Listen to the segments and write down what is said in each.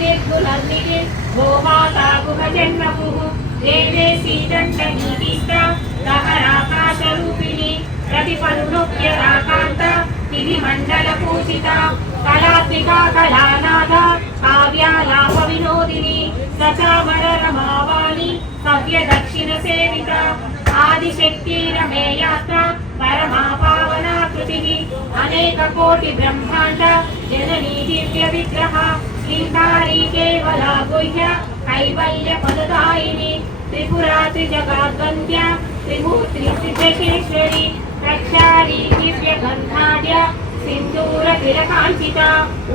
निर्गुणर्निधि गोमाता गुहजन्मभुः देवे सीदण्डनीतिष्ठा दहराकाशरूपिणी प्रतिपन्नुप्यराकान्त विधिमण्डलपूजिता कलात्मिका कलानादा काव्यालापविनोदिनी सचामररमावाणी सव्यदक्षिणसेविता आदिशक्तिरमेयात्रा परमा पावनाकृतिः अनेककोटि ब्रह्माण्ड जननी दिव्यविग्रह श्रीङ्गारी केवला गुह्य कैवल्यपददायिनी त्रिपुरा त्रिजगाद्वन्द्या त्रिमूर्ति सिद्धेश्वरी प्रक्षारी दिव्यगन्धाढ्य सिन्दूरतिलकाञ्चिता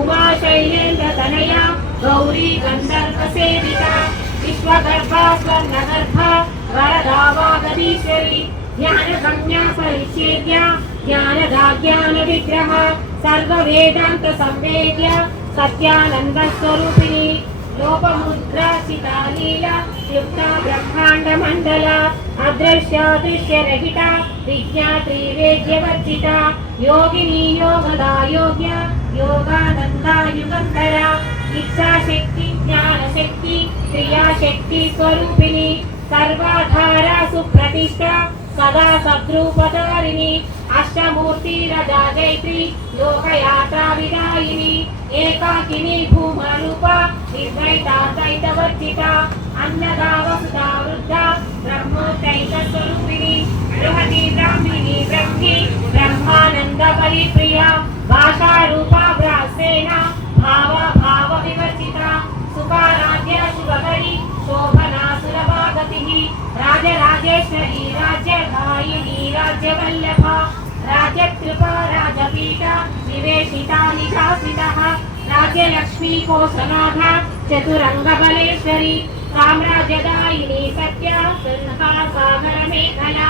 उमा शैलेन्द्रतनया गौरी गन्धर्वसेविता विश्वगर्भा स्वर्णगर्भा वरदा वागदीश्वरी ज्ञानगम्या परिच्छेद्या ज्ञानदाज्ञानविग्रह सर्ववेदान्तसंवेद्य सत्यानन्दस्वरूपिणी लोपमुद्रासिता लीला युक्ता ब्रह्माण्डमण्डला अदृश्यादृश्यरहिता विज्ञात्री वेद्यवर्जिता योगिनी योगदा योग्य योगानन्दा युगन्धरा इच्छाशक्ति ज्ञानशक्ति क्रियाशक्ति स्वरूपिणी सर्वाधारा सुप्रतिष्ठा सदा सद्रूपधारिणी अष्टमूर्तिरजा जैत्री लोकयात्रा विदायिनी एकाकिनी भूमरूपा निर्वैता दैतवर्जिता अन्नदा वसुधा वृद्धा ब्रह्मोत्तैकस्वरूपिणी बृहती ब्राह्मिणी ब्रह्मी ब्रह्मानन्द परिप्रिया भाषारूपा ब्राह्सेना भाव भाव विवर्जिता सुखाराध्या शुभकरी शोभना सुलभा गतिः राजराजेश्वरी राज्यदायिनी राज्यवल्लभा राजकृपा राजपीठा निवेशिता निशासितः राज्यलक्ष्मी कोसनाभा चतुरङ्गबलेश्वरी साम्राज्यदायिनी सत्या संहासागरमेखला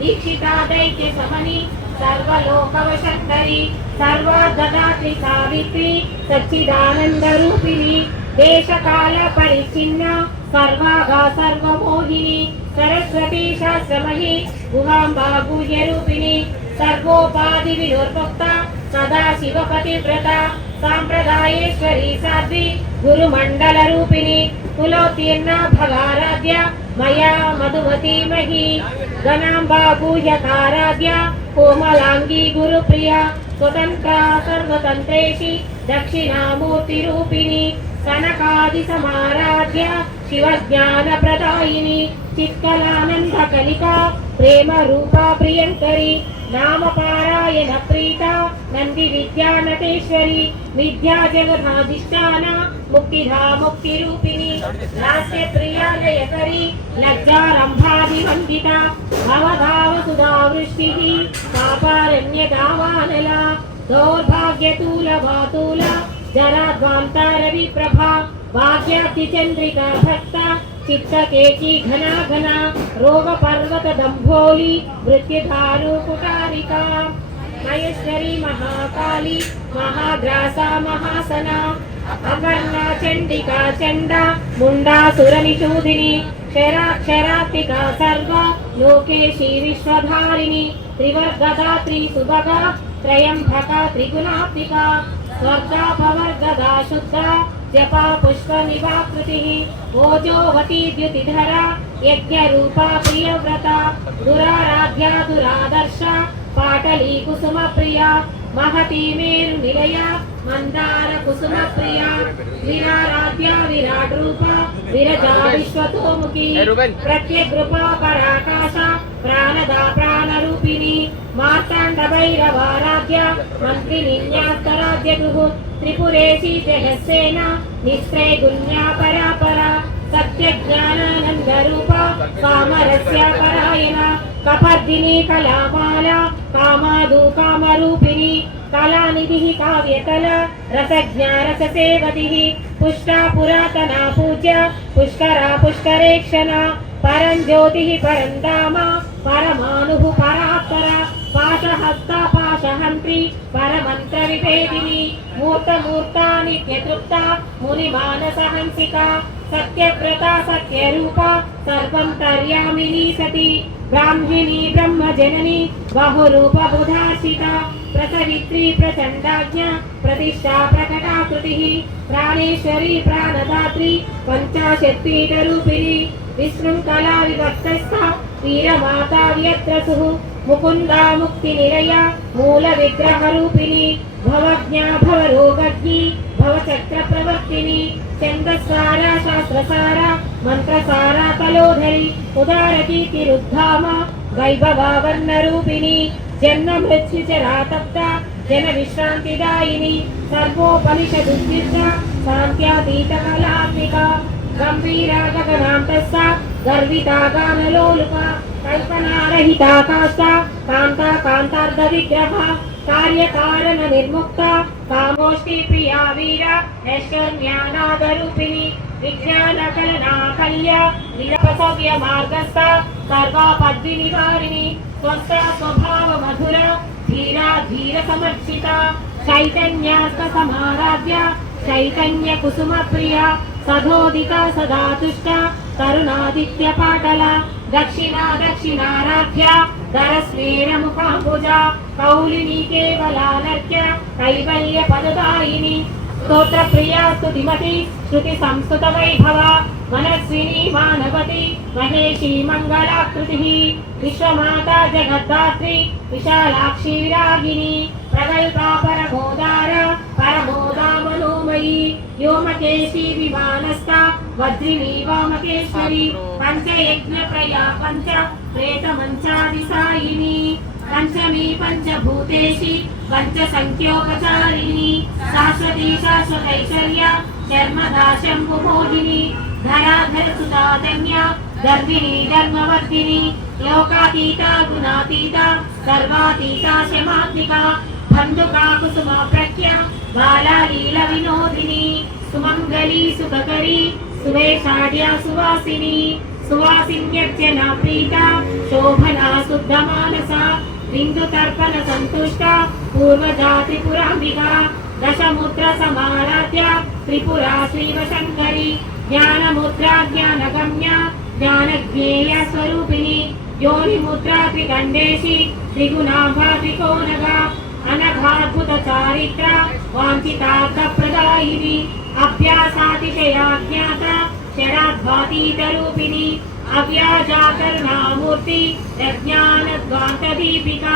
दीक्षिता दैत्यसमनी सर्वलोकवशङ्करी सर्वदात्री सावित्री सच्चिदानन्दरूपिणी देशकाल परिच्छिन्न सर्वागा सर्वमोहिनी सरस्वती शास्त्रमयी गुहाम्बा गुह्यरूपिणी सर्वोपाधि विनुर्मुक्ता सदा शिवपतिव्रता सांप्रदायेश्वरी साध्वी गुरुमण्डलरूपिणी कुलोत्तीर्णा भगाराध्या मया मधुमती मही गणाम्बा गुह्यकाराध्या कोमलांगी गुरुप्रिया स्वतंत्रा सर्वतंत्रेशी दक्षिणामूर्तिरूपिणी सनकादि समाराध्या शिवज्ञानप्रदायिनी चित्कलानन्दकलिका प्रेम रूपा प्रियंकरी नाम पारायण प्रीता नंदी विद्या नटेश्वरी विद्या जगदाधिष्ठान मुक्तिधा मुक्तिरूपिणी लास्य प्रिया लयकरी लज्जारंभादिवंदिता भवधाव सुधा वृष्टिः पापारण्यदावानला दौर्भाग्यतूल जराध्वान्तारविप्रभा भाग्याब्धिचन्द्रिका भक्ता चित्तकेची घना घना रोगपर्वत दम्भोली मृत्युधारु कुटारिका महेश्वरी महाकाली महाग्रासा महासना अपर्णा चण्डिका चण्डा मुण्डासुरनिषूदिनी क्षराक्षरात्मिका सर्वा लोकेशी विश्वधारिणी त्रिवर्गदा सुभगा त्रयंबका त्रिगुणात्मिका स्वर्गा पवर्गदा शुद्धा जपा पुष्प निवाकृतिः ओजोवती द्युतिधरा यज्ञरूपा प्रियव्रता दुराराध्या दुरादर्शा पाटली कुसुम प्रिया महती मेरु निलया मंदार कुसुम प्रिया विराराध्या विराट रूपा विरजा विश्वतोमुखी प्रत्येक रूपा पराकाशा प्राणदा प्राणरूपिणी मार्तांड भैरवाराध्या मंत्रिणी न्यास्तराज्यगुः त्रिपुरेशी जगत्सेना निस्त्रय गुण्या परापरा सत्य ज्ञानानंद रूपा कामरस्या परायणा कपर्दिनी कलामाला कामादु कामरूपिणी कलानिधिः काव्यकला रसज्ञा रससेवतिः पुष्टा पुरातना पूज्या पुष्करा पुष्करेक्षणा परं ज्योतिः परं धाम परमाणुः परात्परा पाशहस्ता पाशहन्त्री परमन्त्र विभेदिनी मूर्तमूर्ता नित्यतृप्ता मुनिमानसहंसिका सत्यव्रता सत्यरूपा सर्वन्तर्यामिनी सती ब्राह्मिणी ब्रह्मजननी बहुरूप बुधार्चिता प्रसवित्री प्रचण्डाज्ञा प्रतिष्ठा प्रकटाकृतिः प्राणि ప్రాణేశ్వరి ప్రాణదాత్రి పంచాశక్తిరూపిణి విష్ణుం కళా విభక్తస్థ వీరమాతా వ్యత్రసుః ముకుందా ముక్తి నిలయ మూల విగ్రహ రూపిణి భవజ్ఞా భవరోగజ్ఞి భవచక్ర ప్రవర్తిని ఛందస్సార శాస్త్రసార మంత్రసార కలోధరి ఉదారకీర్తిరుద్ధామ వైభవావర్ణ రూపిణి జన్మ మృత్యు చరాతప్త జన విశ్రాంతిదాయిని సర్వోపనిషదుద్దిష్ట శాంత్యాతీత కళాత్మిక గంభీరా గగనాంతస్థ గర్వితా గానలోలుక కల్పనారహితా కాష్ట కాంతా కాంతార్ధ విగ్రహ కార్యకారణ నిర్ముక్త కామోష్టి ప్రియా వీర యశ్వర్జ్ఞానాదరూపిణి విజ్ఞాన కలనా కల్య నిరపసవ్య మార్గస్థ సర్వాపద్వి నివారిణి స్వస్థ స్వభావ మధుర ధీరా ధీర సమర్చిత చైతన్యాస్త సమారాధ్య చైతన్య కుసుమ ప్రియ సధోదిత సదా తుష్ట తరుణాదిత్య పాటల దక్షిణ దక్షిణారాధ్య దరస్వేర ముఖాంబుజ కౌలిని కేవలానర్క్య కైవల్య పదదాయిని స్తోత్ర ప్రియా స్తుతిమతి శృతి సంస్కృత వైభవ మనస్విని మానవతి మహేషి మంగళాకృతి విశ్వమాతా జగద్ధాత్రి విశాలాక్షి విరాగిని ప్రగల్భా పరమోదార పరమోదా మనోమయీ వ్యోమకేశి విమానస్థ వజ్రిని వామకేశ్వరి పంచయజ్ఞ ప్రయా పంచ ప్రేత మంచాది సాయిని పంచమీ పంచభూతేషి పంచ సంఖ్యోపచారిణి శాశ్వతి శాశ్వతైశ్వర్య శర్మదా శంభుమోహిని ధరాధర సుతాధన్య గర్భిణి ధర్మవర్ధిని లోకాతీత గుణాతీత సర్వాతీత శమాత్మిక బంధుకా కుసుమ ప్రఖ్య బాలాలీల వినోదిని సుమంగళి సుఖకరి సువేషాఢ్య సువాసిని సువాసిన్యర్చన ప్రీత శోభనా శుద్ధ మానస బిందు తర్పణ సంతుష్ట పూర్వజాతి పురాంబిక దశముద్ర సమారాధ్య త్రిపురా శ్రీవశంకరి జ్ఞానముద్ర జ్ఞానగమ్య జ్ఞానజ్ఞేయ స్వరూపిణి యోనిముద్ర త్రికండేశి త్రిగుణాభా త్రికోణగ అనఘాద్భుత చారిత్ర వాంఛితార్థ ప్రదాయిని అభ్యాసాతిశయాజ్ఞాత శరాద్వాతీత రూపిణి అవ్యాజాకరుణామూర్తి ప్రజ్ఞానద్వాంత దీపిక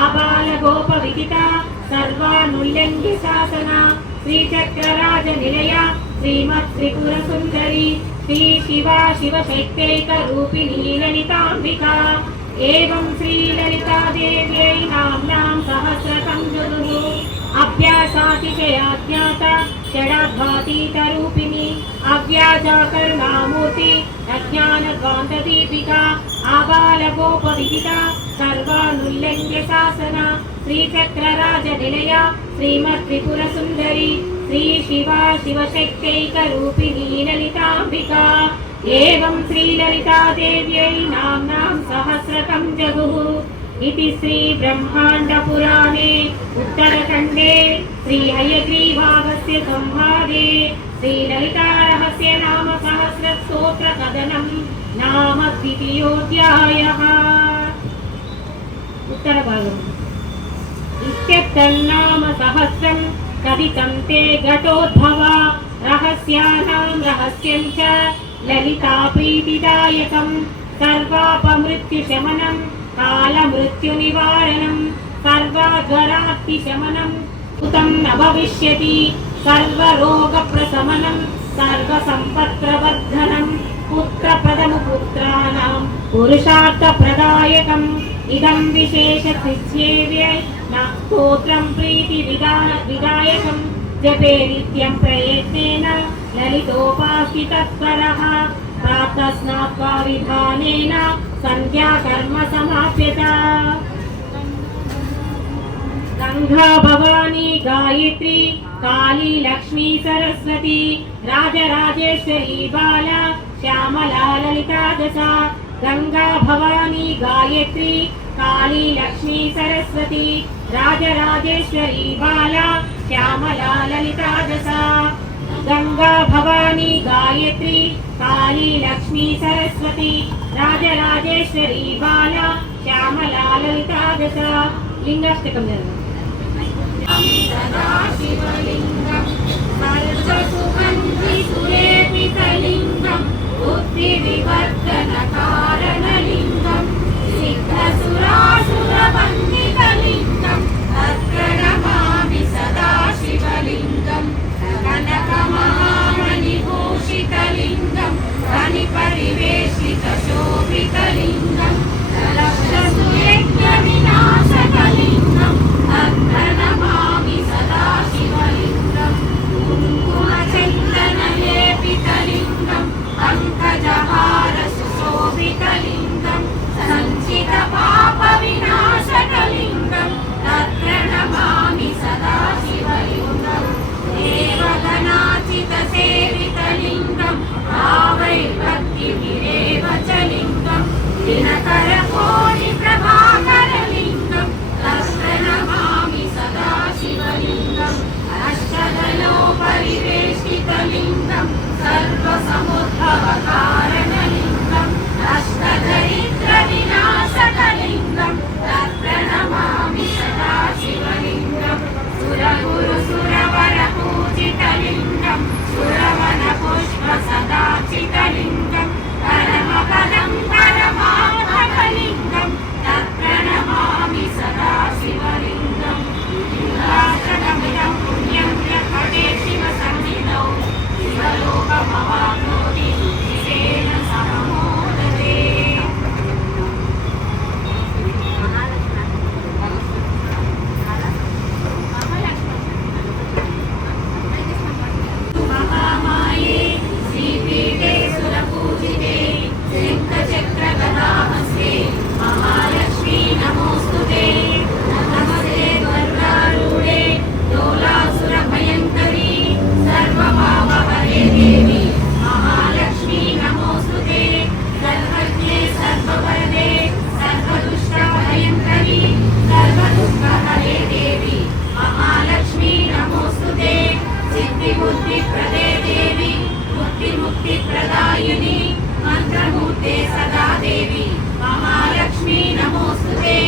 ఆబాల గోప విదిత సర్వానుల్యంఘ్య శాసన శ్రీచక్రరాజ నిలయ శ్రీమత్ త్రిపుర సుందరి శ్రీ శివా శివశక్తైక రూపిణీ లలితాంబిక ఏవం శ్రీ లలితా దేవ్యై నామ్నాం సహస్రకం జగదు అభ్యాసాతిశయాజ్ఞాత షడాద్వాతీత రూపిణి అవ్యాజాకరుణామూర్తి అజ్ఞానద్వాంత దీపిక ఆబాల గోప విదిత సర్వానుల్యంఘ్య శాసన శ్రీచక్రరాజ నిలయ శ్రీమత్ త్రిపుర సుందరి శ్రీ శివా శివశక్తైక రూపిణీ లలితాంబిక ఏవం శ్రీ లలితా దేవ్యై నామ్నాం సహస్రకం జగుః इति श्री ब्रह्मांड पुराणे उत्तरखंडे श्री हयग्रीवागस्य संवादे श्री ललिता रहस्य नाम सहस्र स्तोत्र कथनं नाम द्वितीयोऽध्यायः उत्तरभागम् इत्यत्तन्नाम सहस्रं कथितं ते घटोद्भव रहस्यानां रहस्यं च ललिता प्रीतिदायकं सर्वापमृत्युशमनं कालमृत्युनिवारणं सर्वज्वरात्तिशमनं कुतं न भविष्यति सर्वरोगप्रशमनं सर्वसम्पत्प्रवर्धनं पुत्रप्रदमुपुत्राणां पुरुषार्थप्रदायकम् इदं विशेषतिथ्येव्यै स्तोत्रं प्रीतिविदायकं जपे नित्यं प्रयत्नेन ललितोपासितत्परः प्रातस्नात्वा विधानेन संध्या कर्म समाप्यत गंगा भवानी गायत्री काली लक्ष्मी सरस्वती राजराजेश्वरी बाला श्यामला ललिता दशा गंगा भवानी गायत्री काली लक्ष्मी सरस्वती राजराजेश्वरी बाला श्यामला ललिता दशा गंगा भवानी गायत्री काली लक्ष्मी सरस्वती राजराजेश्वरी बाला श्यामला ललिता दशा लिंगाष्टकं सेवितलिङ्गं भावै भक्तिभिरेव च लिङ्गं दिनकरकोटि प्रभाकरलिङ्गं तस्मनमामि सदा शिवलिङ्गम् अष्टदलोपरिवेष्टितलिङ्गं सर्वसमुद्भवकारणलिङ्गम् अष्टदरिद्रविनाशकलिङ्गं तत्प्रणमामि सदा शिवलिङ्गम् सुरगुरुसुरवरपूजितलिङ्गं सुरवनपुष्पसदाचितलिङ्गं परमपदं परमार्थकलिङ्गं तत्प्रणमामि सदा शिवलिङ्गम् इंद्राष्टकमिदं पुण्यं यत्पठे शिवसन्निधौ शिवलोकमवाप्नोति शिवेन सह मोदते। महामाये श्रीपीठे सुरपूजिते शङ्खचक्रगदाहस्ते महालक्ष्मी नमोऽस्तुते। नमस्ते गरुडारूढे दोलासुरभयङ्करी सर्वभावहरे देवी महालक्ष्मी नमोऽस्तुते। सर्वज्ञे सर्ववरदे सर्वदुष्टभयङ्करी सर्वदुःखहरे देवी महालक्ष्मी नमोऽस्तुते। सिद्धिबुद्धिप्रदे देवी बुद्धिमुक्तिप्रदायिनी मन्त्रमूर्ते सदा देवी महालक्ष्मी नमोऽस्तुते।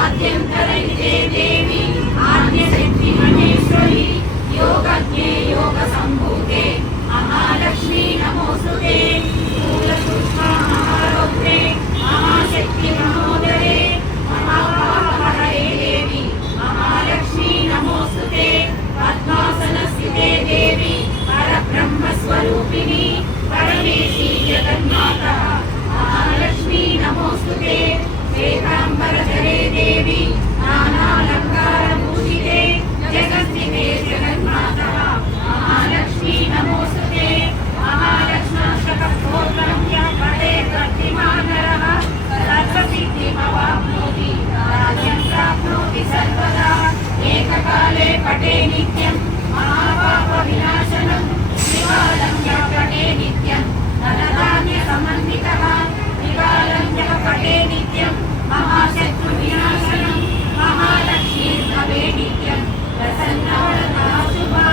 आद्यन्तरहिते देवी आद्यशक्तिमहेश्वरी योगज्ञे योगसम्भूते महालक्ष्मी नमोऽस्तुते। स्थूलसूक्ष्ममहारौद्रे महाशक्तिमहोदरे महाभावहरे देवी महालक्ष्मी नमोऽस्तुते। पद्मासनस्थिते देवी परब्रह्मस्वरूपिणी परमेशी जगन्माता महालक्ष्मी नमोऽस्तुते। श्वेताम्बरधरे देवी नानालङ्कारभूषिते जगस्थिते जगन्माता महालक्ष्मी नमोऽस्तुते। महालक्ष्म्यष्टकस्तोत्रं यः पठेत् भक्तिमानरः सर्वसिद्धिमवाप्नोति राज्यं प्राप्नोति सर्वदा। एककाले पठे नित्यं महापापविनाशनं त्रिकालं यः पठे नित्यं धनधान्यसमन्वितः त्रिकालं यः पठे नित्यं महाशत्रुविनाशनं महालक्ष्मी भवे नित्यं प्रसन्नवरदा शुभा।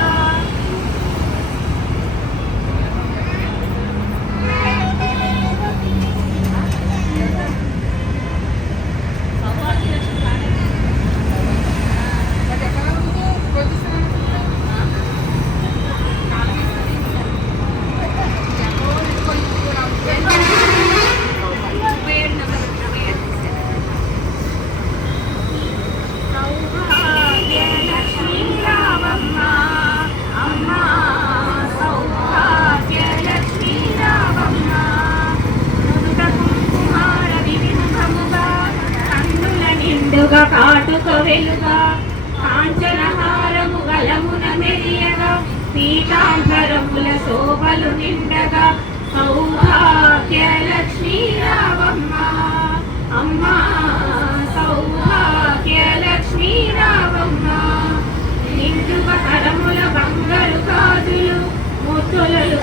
కాటుక వెలుగా కాంచనహారము గలమున మెరియగా పీతాంబరముల శోభలు నిండగా సౌభాగ్య లక్ష్మీ రావమ్మ అమ్మ సౌభాగ్య లక్ష్మీ రావమ్మ నిండుగా కరముల బంగారు గాజులు ముద్దులలు